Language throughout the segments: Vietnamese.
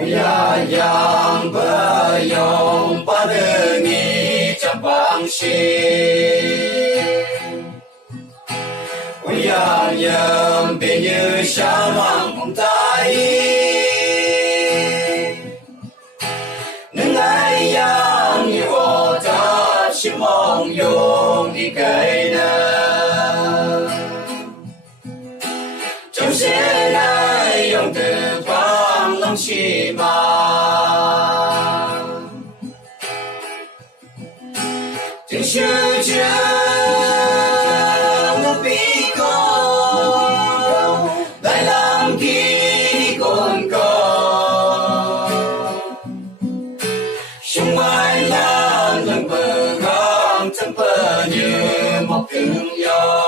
야양 버용 바등이 전방시 양염 비유 샤왕 홍다이 능아이 양이 오다 시몽용이 가이나 정신의 용드 광롱시마 정수주 비고 đại lam kỳ cồn cò xung quanh là lần bờ gom chân bờ như một thương gió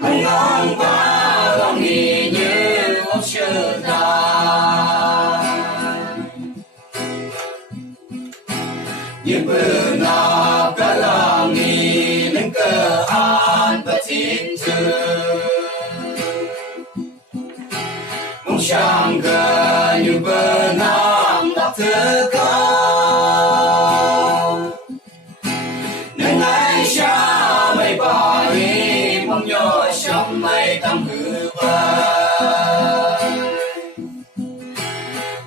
anh ngang qua lòng nghỉ như một sự dài như bờ nào cả lòng nghỉ nên cơ an và tin thương mong sang cơ như bờ nam đã thơ con nên ai xa mây bài mong nhớ sớm mây tâm hư vời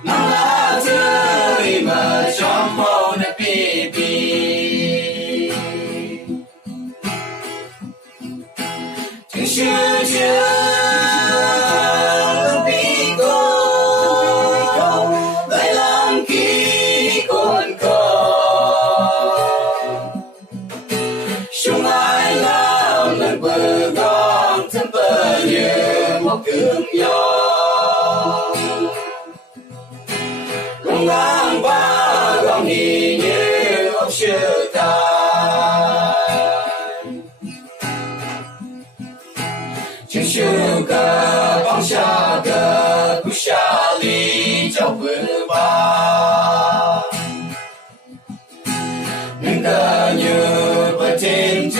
nắng lá tươi mờ trong màu nơi bi bi情绪间比高，来浪起滚高，相爱浪能不讲，真不也莫更要，公安把让你也好学到。情绪个放下个不下里叫回吧，能个như不停止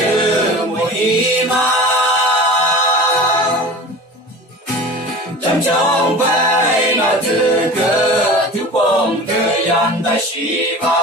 我一马，站trong vai là từ cơ thiếu phong thời gian đại sĩ ba，